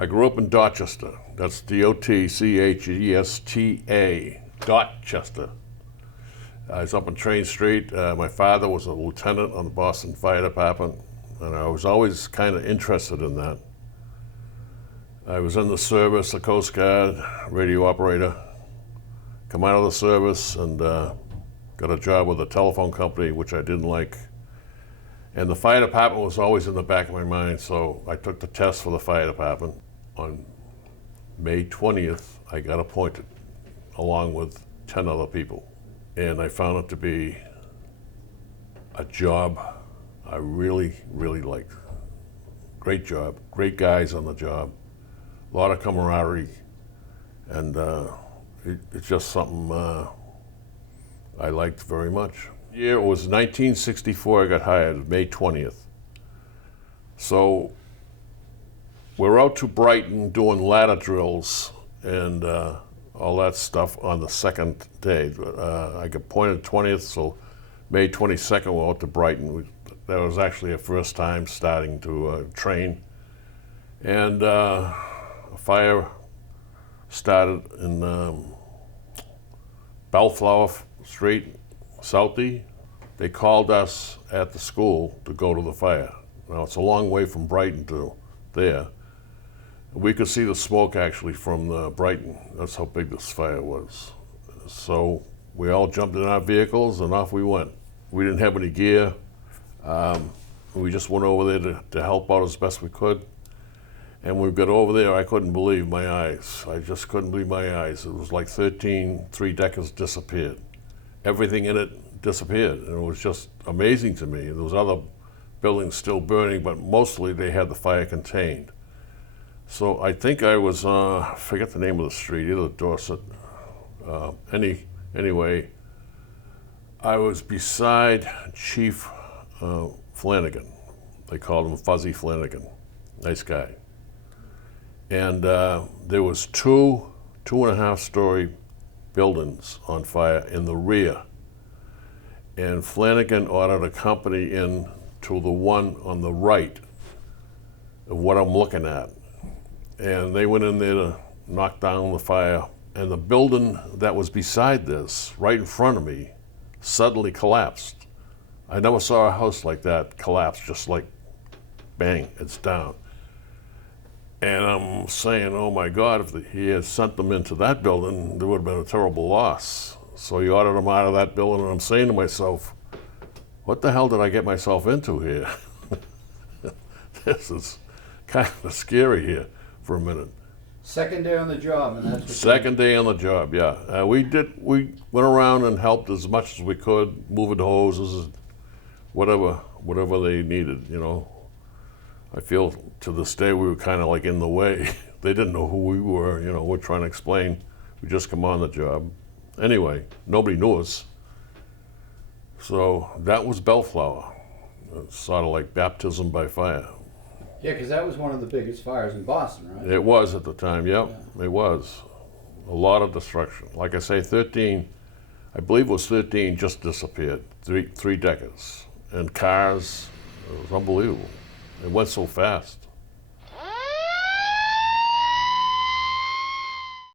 I grew up in Dorchester. That's D-O-T-C-H-E-S-T-A, Dorchester. I was up on Train Street. My father was a lieutenant on the Boston Fire Department, and I was always kind of interested in that. I was in the service, the Coast Guard, radio operator. Come out of the service and got a job with a telephone company, which I didn't like. And the fire department was always in the back of my mind, so I took the test for the fire department. On May 20th, I got appointed, along with 10 other people. And I found it to be a job I really, really liked. Great job, great guys on the job, a lot of camaraderie, and it's just something I liked very much. Year was 1964. I got hired, May 20th. So we're out to Brighton doing ladder drills and all that stuff on the second day. I got appointed 20th, so May 22nd we're out to Brighton. That was actually a first time starting to train. And a fire started in Bellflower Street, Southie. They called us at the school to go to the fire. Now it's a long way from Brighton to there. We could see the smoke actually from Brighton. That's how big this fire was. So we all jumped in our vehicles and off we went. We didn't have any gear. We just went over there to help out as best we could. And when we got over there, I couldn't believe my eyes. I just couldn't believe my eyes. It was like 3-deckers disappeared. Everything in it disappeared, and it was just amazing to me. There was other buildings still burning, but mostly they had the fire contained. So I think I was, I forget the name of the street, either Dorset. Anyway, I was beside Chief Flanagan. They called him Fuzzy Flanagan, nice guy. And there was two and a half story buildings on fire in the rear. And Flanagan ordered a company in to the one on the right of what I'm looking at. And they went in there to knock down the fire. And the building that was beside this, right in front of me, suddenly collapsed. I never saw a house like that collapse, just like, bang, it's down. And I'm saying, oh my God, if he had sent them into that building, there would have been a terrible loss. So he ordered them out of that building, and I'm saying to myself, what the hell did I get myself into here? This is kind of scary here for a minute. Second day on the job, and that's what Second day on the job, yeah. We went around and helped as much as we could, moving the hoses, whatever they needed, you know. I feel to this day we were kind of like in the way. They didn't know who we were, you know, we're trying to explain. We just come on the job. Anyway, nobody knew us. So that was Bellflower. It's sort of like baptism by fire. Yeah, because that was one of the biggest fires in Boston, right? It was at the time, yep, yeah. It was. A lot of destruction. Like I say, 13, I believe it was 13 just disappeared, three-deckers. And cars, it was unbelievable. It went so fast.